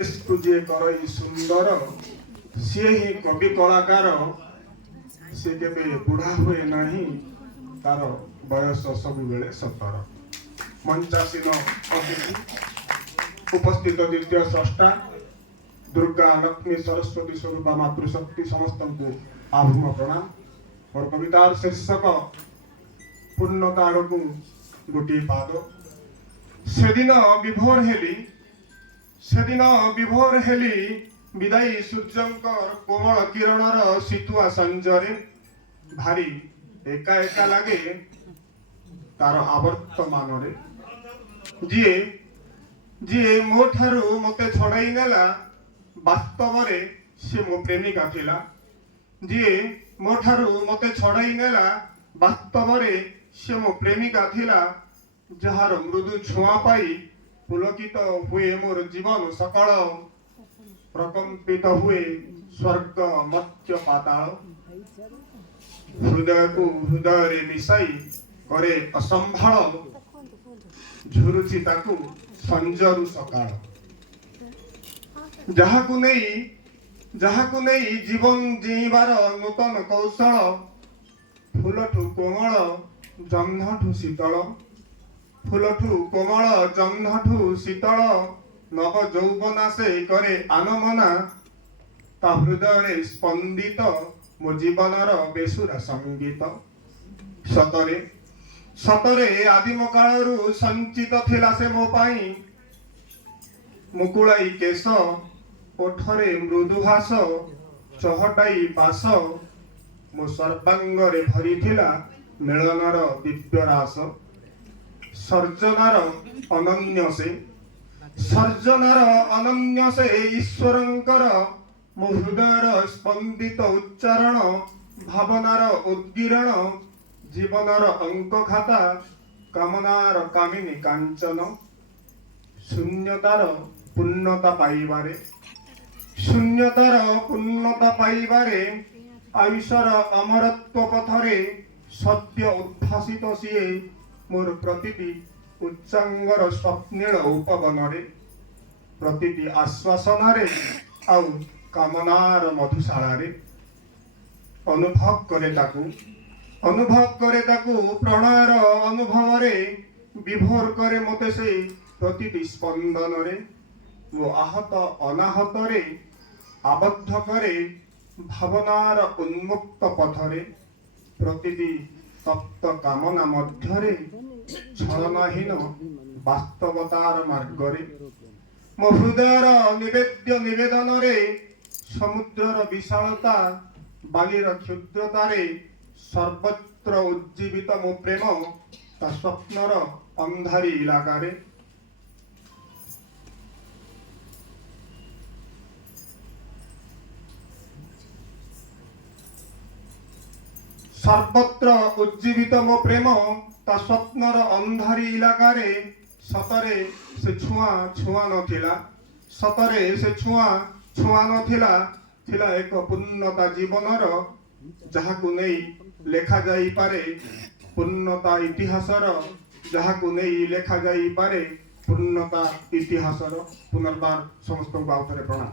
तुझे करई सुंदर सी ही कवि कलाकार से केबे बुढ़ा हुए नहीं तार बयस सब बेले 17 मंचासीन अतिथि उपस्थित द्वितीय स्रष्टा दुर्गा लक्ष्मी सरस्वती स्वरूपा मातृशक्ति समस्त को आभूम प्रणाम। और कवितार शीर्षक पूर्णतार को गोटे पाद। सेदिन विभोर हेली विदायी सूर्यंकर कोमल किरणर शीतुआ संजरे भारी एका एका लगे तार आवर्तमान रे जी जी मो ठारू मते छड़ाई नेला वास्तव रे से मो प्रेमिका थिला। जी मो ठारू मते छड़ाई नेला वास्तव रे से मो प्रेमिका थिला। जहार मृदु छुआ पाई पुलकित हुए मोर जीवन सकाळ प्रकंपित हुए स्वर्ग मत्स्य पाताल। हृदय को हृदय रे मिसाई करे असंभाल झुरुची ताकू संजरु सकाळ। जहाकु नहीं जीवन जीवार नूतन कौशल फूलठू कोमल जह्नठू शीतल। फूलठू कोमल जह्नठू शीतल नव यौवना से करे आनमना ता हृदय रे स्पंदित मो जीवनर बेसुरा संगीत। सतरे सतरे आदिम कालरू संचित थिला से मो पाई मुकुलाई केश ओठरे मृदुहास चहटाई पास मो सर्वांग रे भरी थिला मिलनर दिव्य रास। सर्जनार अनन्य से ईश्वरंकर मो हृदयर स्पंदित उच्चारण भावनार उद्गिरण जीवनर अंक खाता कामनार कामिनी कांचन। शून्यतार पूर्णता पाइबारे आयुषर अमरत्व पथरे सत्य उद्भासित सीए मोर प्रतिटी उच्चांगर स्वप्निल उपवन रे प्रतिटी आश्वासन रे आउ कामनार मधुशाला रे अनुभव करे ताकू प्रणयर अनुभव रे विभोर करे मते से प्रतिटी स्पंदन रे वो आहत अनाहत रे आबद्ध करे भावनार उन्मुक्त पथरे प्रतिटी तप्त कामना मध्यरे छलनाहीन वास्तवतार मार्गरे मो हृदयर निवेद्य निवेदन रे समुद्रर विशालता बालीर क्षुद्रतारे सर्वत्र उज्जीवित मो प्रेम ता स्वप्नर अंधारी इलाकारे। सर्वत्र उज्जीवित मो प्रेम ता स्वप्नर अंधारी इलाकारे सतरे से छुआ नथिला। सतरे से छुआ नथिला थिला एक पूर्णता जीवनर जहाकु नहीं लेखा जाई पारे पूर्णता इतिहासर जहाकु नहीं लेखा जाई पारे पूर्णता इतिहासर। पुनर्बार समस्त को आउथरे प्रणाम।